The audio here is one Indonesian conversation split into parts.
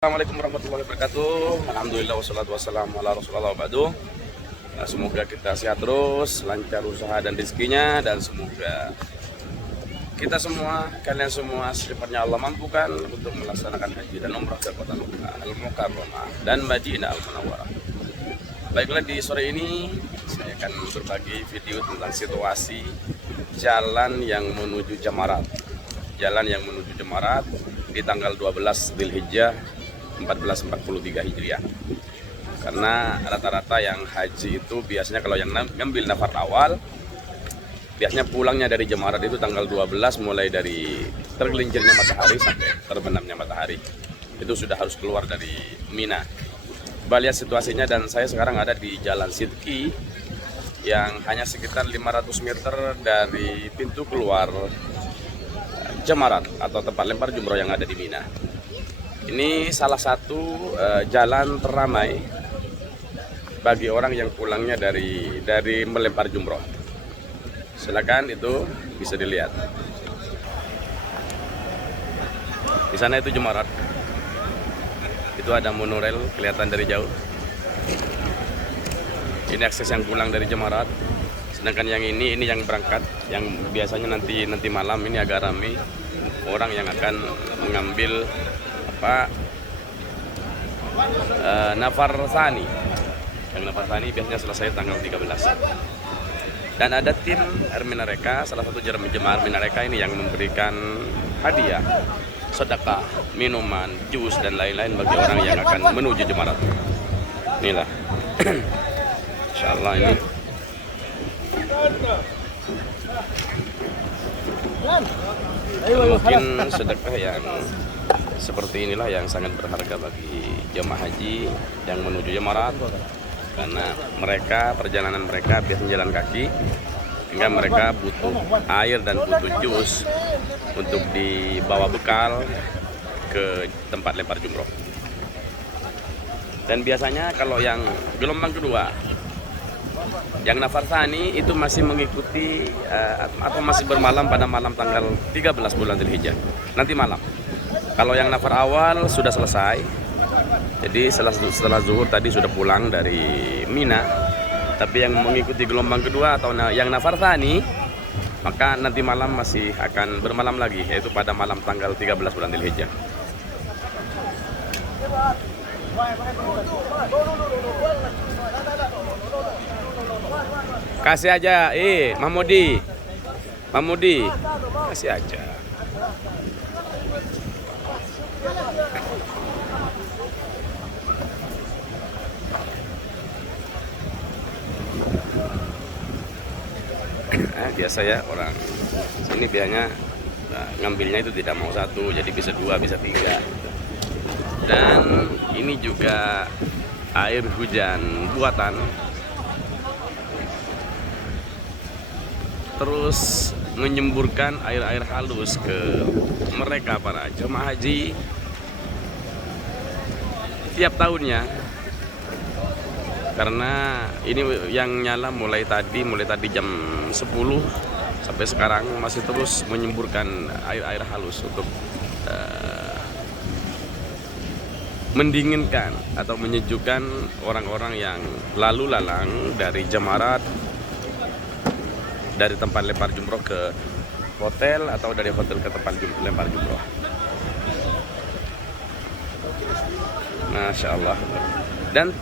Assalamualaikum warahmatullahi wabarakatuh. Alhamdulillah wassalatu wassalamu ala rasulullah ba'du. Semoga kita sehat terus, lancar usaha dan rezekinya, dan semoga kita semua, kalian semua secepatnya Allah mampukan untuk melaksanakan haji dan umrah ke kota Mekah Al-Mukarramah dan Madinah Al-Munawwarah. Baiklah, di sore ini saya akan berbagi video tentang situasi jalan yang menuju Jamarat. Jalan yang menuju Jamarat di tanggal 12 Dzulhijjah 1443 Hijriah. Karena rata-rata yang haji itu biasanya kalau yang ngambil nafar awal biasanya pulangnya dari Jamarat itu tanggal 12, mulai dari tergelincirnya matahari sampai terbenamnya matahari. Itu sudah harus keluar dari Mina. Coba lihat situasinya, dan saya sekarang ada di Jalan Sidki yang hanya sekitar 500 meter dari pintu keluar Jamarat atau tempat lempar jumroh yang ada di Mina. Ini salah satu jalan teramai bagi orang yang pulangnya dari melempar jumroh. Silakan, itu bisa dilihat. Di sana itu Jamarat. Itu ada monorail kelihatan dari jauh. Ini akses yang pulang dari Jamarat. Sedangkan yang ini yang berangkat, yang biasanya nanti malam ini agak ramai orang yang akan mengambil nafar tsani. Yang nafar tsani biasanya selesai tanggal 13. Dan ada tim Arminareka, salah satu jemaah Arminareka ini yang memberikan hadiah, sedekah, minuman, jus dan lain-lain bagi orang yang akan menuju Jamarat. Inilah. Insyaallah ini mungkin sedekah yang seperti inilah yang sangat berharga bagi jemaah haji yang menuju Jamarat, karena perjalanan mereka biasanya jalan kaki, sehingga mereka butuh air dan butuh jus untuk dibawa bekal ke tempat lempar jumroh. Dan biasanya kalau yang gelombang kedua, yang nafar tsani itu masih mengikuti atau masih bermalam pada malam tanggal 13 bulan Dzulhijjah, nanti malam. Kalau yang nafar awal sudah selesai, jadi setelah zuhur tadi sudah pulang dari Mina. Tapi yang mengikuti gelombang kedua atau yang nafar tsani, maka nanti malam masih akan bermalam lagi, yaitu pada malam tanggal 13 bulan Dzulhijjah. Kasih aja, Mamudi, kasih aja. Biasa ya, orang sini biasanya ngambilnya itu tidak mau satu, jadi bisa dua, bisa tiga. Dan ini juga air hujan buatan. Terus menyemburkan air-air halus ke mereka para jemaah haji tiap tahunnya. Karena ini yang nyala mulai tadi jam 10 sampai sekarang masih terus menyemburkan air-air halus untuk mendinginkan atau menyejukkan orang-orang yang lalu lalang dari Jamarat, dari tempat lempar jumroh ke hotel atau dari hotel ke tempat lempar jumroh. Masya Allah. Dan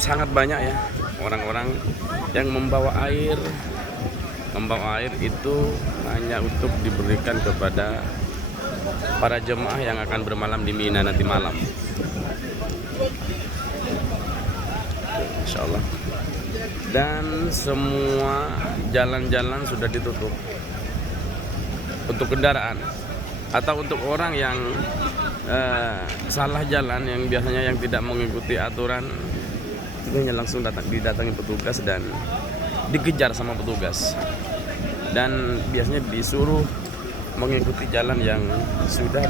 sangat banyak ya orang-orang yang membawa air itu hanya untuk diberikan kepada para jemaah yang akan bermalam di Mina nanti malam. Insya Allah. Dan semua jalan-jalan sudah ditutup untuk kendaraan atau untuk orang yang salah jalan, yang biasanya yang tidak mengikuti aturan. Ini langsung didatangi petugas dan dikejar sama petugas, dan biasanya disuruh mengikuti jalan yang sudah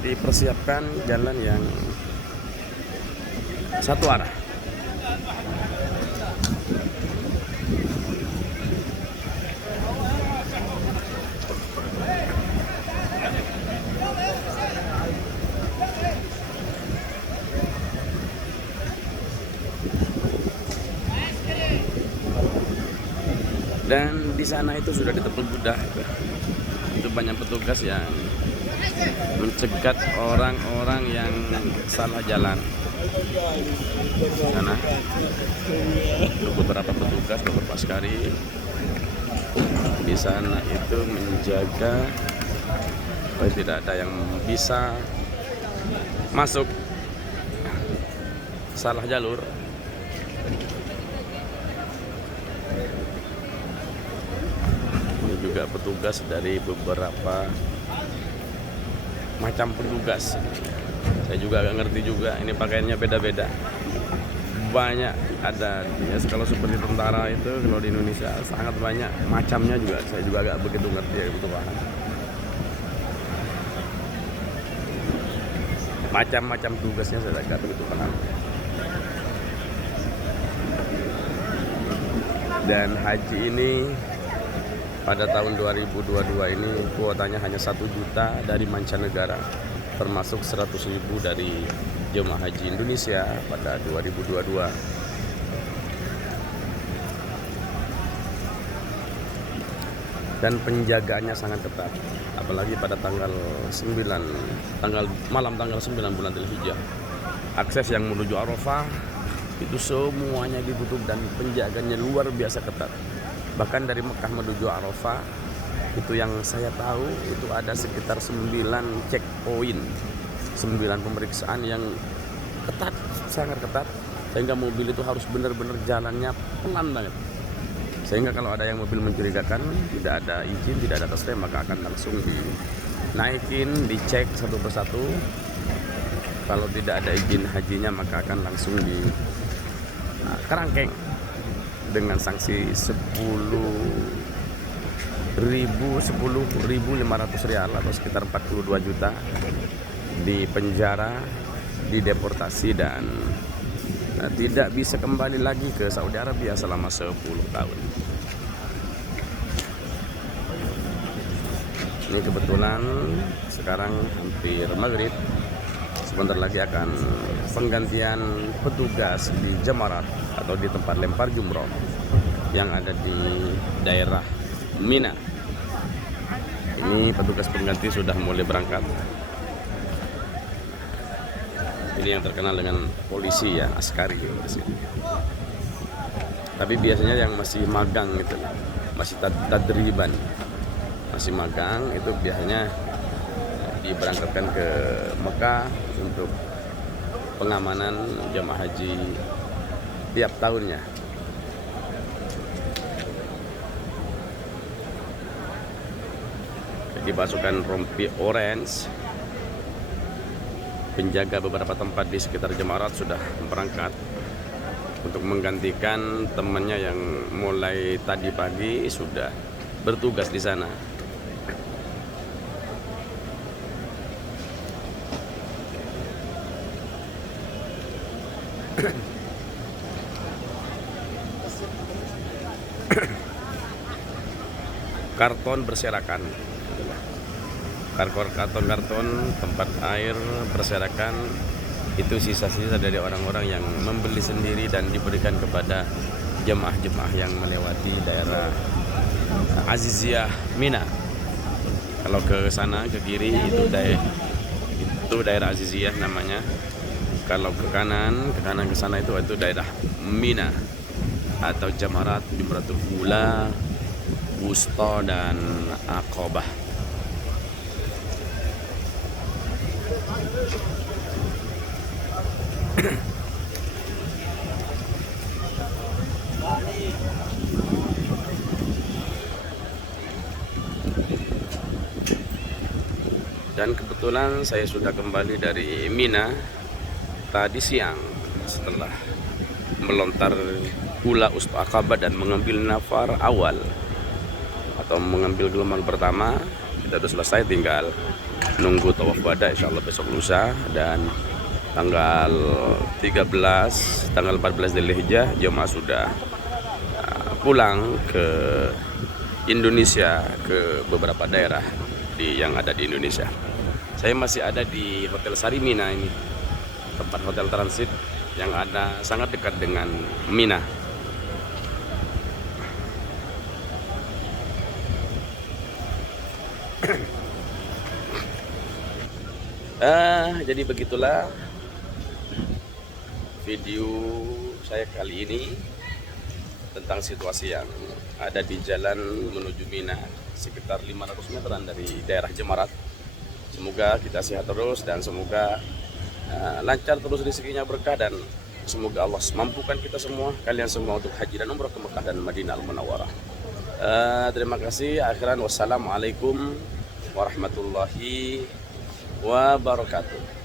dipersiapkan, jalan yang satu arah. Dan di sana itu sudah ditempel itu banyak petugas yang mencegat orang-orang yang salah jalan. Sana beberapa petugas, beberapa askari di sana itu menjaga supaya tidak ada yang bisa masuk salah jalur. Ini juga petugas dari beberapa macam petugas. Saya juga agak ngerti juga, ini pakaiannya beda-beda. Banyak ada ya, kalau seperti tentara itu kalau di Indonesia sangat banyak macamnya juga. Saya juga agak begitu ngerti ya, begitu paham. Macam-macam tugasnya saya agak begitu paham. Dan haji ini pada tahun 2022 ini kuotanya hanya 1 juta dari mancanegara, termasuk 100.000 dari jemaah haji Indonesia pada 2022. Dan penjagaannya sangat ketat, apalagi pada malam tanggal 9 bulan Dzulhijjah. Akses yang menuju Arafah itu semuanya ditutup dan penjagaannya luar biasa ketat. Bahkan dari Mekah menuju Arafah itu yang saya tahu itu ada sekitar 9 checkpoint, 9 pemeriksaan yang ketat, sangat ketat, sehingga mobil itu harus benar-benar jalannya pelan banget. Sehingga kalau ada yang mobil mencurigakan, tidak ada izin, tidak ada tes rem, maka akan langsung dinaikin, dicek satu persatu. Kalau tidak ada izin hajinya, maka akan langsung kerangkeng dengan sanksi 10.500 rial atau sekitar 42 juta, di penjara, dideportasi, dan tidak bisa kembali lagi ke Saudi Arabia selama 10 tahun. Ini kebetulan sekarang hampir maghrib, sebentar lagi akan penggantian petugas di Jamarat atau di tempat lempar jumroh yang ada di daerah Mina. Ini petugas pengganti sudah mulai berangkat. Ini yang terkenal dengan polisi ya, askari di sini. Tapi biasanya yang masih magang gitu, masih tadriban, masih magang itu biasanya diberangkatkan ke Mekah untuk pengamanan jemaah haji tiap tahunnya. Jadi pasukan rompi orange penjaga beberapa tempat di sekitar Jemarat sudah berangkat untuk menggantikan temannya yang mulai tadi pagi sudah bertugas di sana. Karton berserakan, karton tempat air berserakan itu sisa-sisa dari orang-orang yang membeli sendiri dan diberikan kepada jemaah-jemaah yang melewati daerah Aziziyah Mina. Kalau ke sana ke kiri itu daerah Aziziyah namanya. Kalau ke kanan ke sana itu daerah Mina atau Jamarat, Jumratul Ula, Wusta, dan Aqabah. Dan kebetulan saya sudah kembali dari Mina tadi siang setelah melontar Ula, Wusta, Aqabah dan mengambil nafar awal atau mengambil gelombang pertama. Kita sudah selesai, tinggal nunggu tawaf wada insyaallah besok lusa, dan tanggal 14 Dzulhijjah jemaah sudah pulang ke Indonesia, ke beberapa daerah yang ada di Indonesia. Saya masih ada di Hotel Sarimina, ini tempat hotel transit yang ada sangat dekat dengan Mina. Jadi begitulah video saya kali ini tentang situasi yang ada di jalan menuju Mina, sekitar 500 meteran dari daerah Jemarat. Semoga kita sehat terus dan semoga lancar terus rezekinya, berkah, dan semoga Allah mampukan kita semua, kalian semua, untuk haji dan umrah ke Mekah dan Madinah Al-Munawwarah. Terima kasih. Akhiran, wassalamualaikum warahmatullahi wabarakatuh.